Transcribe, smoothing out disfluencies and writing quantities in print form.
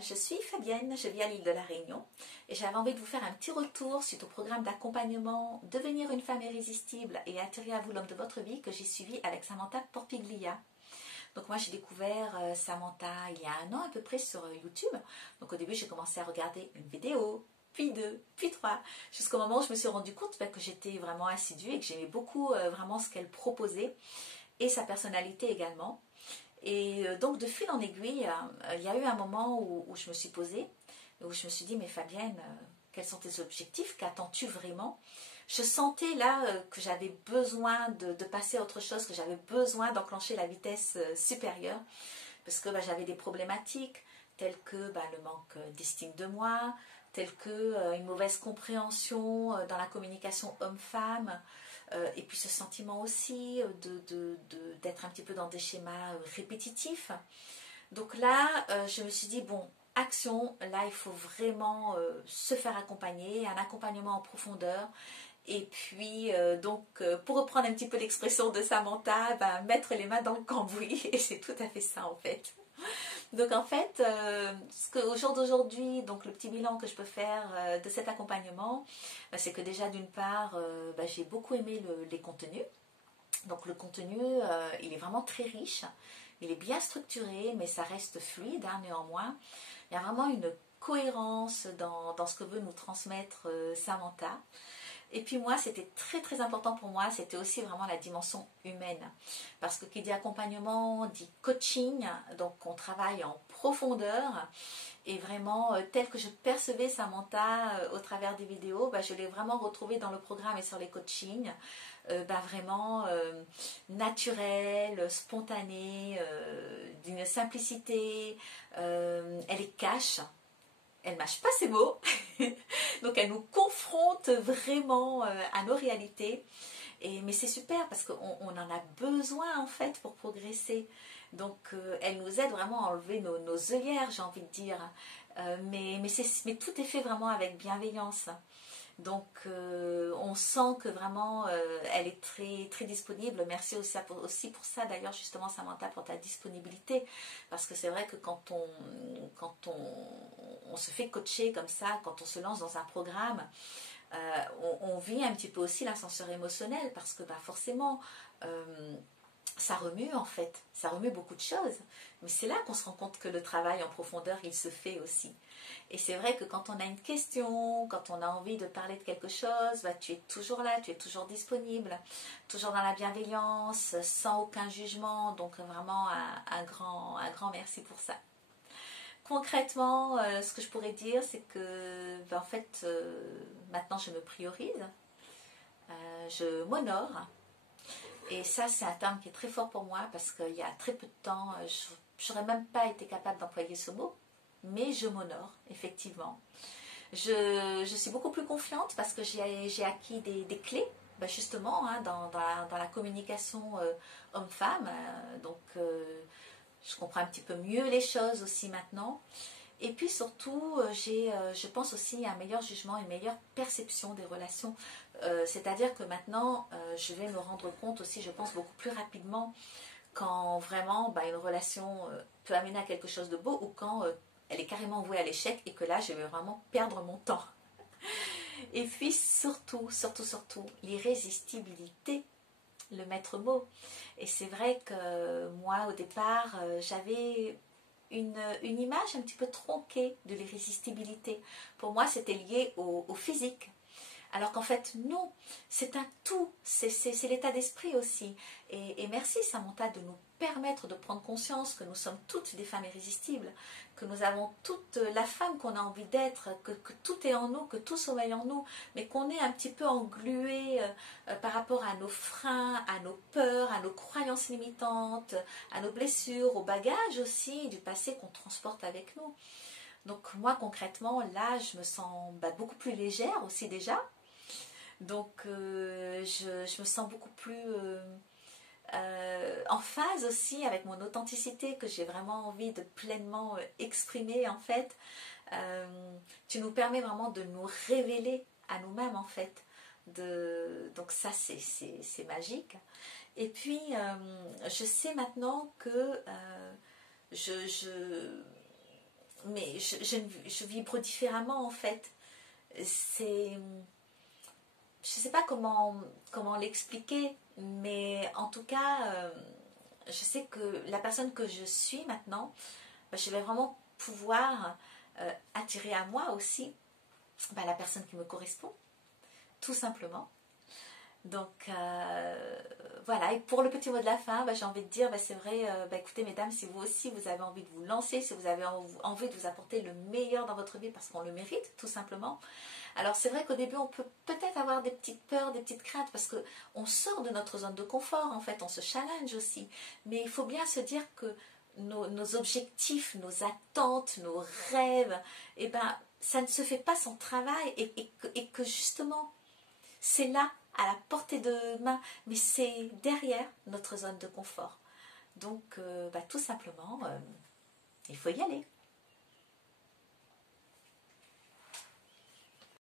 je suis Fabienne, je vis à l'île de la Réunion et j'avais envie de vous faire un petit retour suite au programme d'accompagnement Devenir une femme irrésistible et attirer à vous l'homme de votre vie que j'ai suivi avec Samantha Porpiglia. Donc moi j'ai découvert Samantha il y a un an à peu près sur YouTube. Donc au début j'ai commencé à regarder une vidéo, puis deux, puis trois, jusqu'au moment où je me suis rendu compte que j'étais vraiment assidue et que j'aimais beaucoup vraiment ce qu'elle proposait et sa personnalité également. Et donc de fil en aiguille, il y a eu un moment où je me suis posée, où je me suis dit mais Fabienne, quels sont tes objectifs, qu'attends-tu vraiment? Je sentais là que j'avais besoin de passer à autre chose, que j'avais besoin d'enclencher la vitesse supérieure, parce que j'avais des problématiques telles que le manque d'estime de moi, telles que une mauvaise compréhension dans la communication homme-femme, et puis ce sentiment aussi d'être un petit peu dans des schémas répétitifs. Donc là, je me suis dit, bon, action, là il faut vraiment se faire accompagner, un accompagnement en profondeur. Et puis, pour reprendre un petit peu l'expression de Samantha, mettre les mains dans le cambouis, et c'est tout à fait ça en fait. Donc en fait, au jour d'aujourd'hui, donc le petit bilan que je peux faire de cet accompagnement, c'est que déjà d'une part, j'ai beaucoup aimé les contenus. Donc le contenu, il est vraiment très riche, il est bien structuré, mais ça reste fluide néanmoins. Il y a vraiment une cohérence dans ce que veut nous transmettre Samantha. Et puis moi, c'était très très important pour moi, c'était aussi vraiment la dimension humaine. Parce que qui dit accompagnement, dit coaching, donc on travaille en profondeur. Et vraiment, tel que je percevais Samantha au travers des vidéos, je l'ai vraiment retrouvée dans le programme et sur les coachings. Vraiment naturelle, spontanée, d'une simplicité. Elle est cash. Elle mâche pas ses mots, donc elle nous confronte vraiment à nos réalités. Mais c'est super parce qu'on en a besoin en fait pour progresser. Donc elle nous aide vraiment à enlever nos œillères, j'ai envie de dire. Mais tout est fait vraiment avec bienveillance. Donc on sent que vraiment elle est très, très disponible. Merci aussi pour ça d'ailleurs justement Samantha, pour ta disponibilité, parce que c'est vrai que quand on se fait coacher comme ça, quand on se lance dans un programme, on vit un petit peu aussi l'ascenseur émotionnel, parce que forcément ça remue en fait, ça remue beaucoup de choses, mais c'est là qu'on se rend compte que le travail en profondeur il se fait aussi. Et c'est vrai que quand on a une question, quand on a envie de parler de quelque chose, tu es toujours là, tu es toujours disponible, toujours dans la bienveillance, sans aucun jugement. Donc vraiment un grand merci pour ça. Concrètement, ce que je pourrais dire, c'est que en fait, maintenant je me priorise, je m'honore. Et ça, c'est un terme qui est très fort pour moi, parce qu'il y a très peu de temps, je n'aurais même pas été capable d'employer ce mot. Mais je m'honore, effectivement. Je suis beaucoup plus confiante parce que j'ai acquis des clés, justement, dans la communication homme-femme. Donc, je comprends un petit peu mieux les choses aussi maintenant. Et puis surtout, je pense aussi à un meilleur jugement, une meilleure perception des relations. C'est-à-dire que maintenant, je vais me rendre compte aussi, je pense, beaucoup plus rapidement quand vraiment une relation peut amener à quelque chose de beau, ou quand elle est carrément vouée à l'échec et que là je vais vraiment perdre mon temps. Et puis surtout, l'irrésistibilité, le maître mot. Et c'est vrai que moi au départ j'avais une image un petit peu tronquée de l'irrésistibilité. Pour moi c'était lié au physique. Alors qu'en fait, non, c'est un tout, c'est l'état d'esprit aussi. Et merci Samantha de nous permettre de prendre conscience que nous sommes toutes des femmes irrésistibles, que nous avons toute la femme qu'on a envie d'être, que tout est en nous, que tout sommeille en nous, mais qu'on est un petit peu englué par rapport à nos freins, à nos peurs, à nos croyances limitantes, à nos blessures, aux bagages aussi du passé qu'on transporte avec nous. Donc moi concrètement, là, je me sens beaucoup plus légère aussi déjà. Donc je me sens beaucoup plus en phase aussi avec mon authenticité, que j'ai vraiment envie de pleinement exprimer en fait. Tu nous permets vraiment de nous révéler à nous-mêmes en fait. Donc ça c'est magique. Et puis je sais maintenant que mais je vibre différemment en fait. C'est, je sais pas comment l'expliquer, mais en tout cas, je sais que la personne que je suis maintenant, je vais vraiment pouvoir attirer à moi aussi la personne qui me correspond, tout simplement. Donc voilà, et pour le petit mot de la fin, j'ai envie de dire, c'est vrai, écoutez mesdames, si vous aussi vous avez envie de vous lancer, si vous avez envie de vous apporter le meilleur dans votre vie parce qu'on le mérite tout simplement. Alors c'est vrai qu'au début on peut peut-être avoir des petites peurs, des petites craintes parce qu'on sort de notre zone de confort en fait, on se challenge aussi. Mais il faut bien se dire que nos objectifs, nos attentes, nos rêves, ça ne se fait pas sans travail et que justement c'est là, à la portée de main, mais c'est derrière notre zone de confort. Donc, tout simplement, il faut y aller.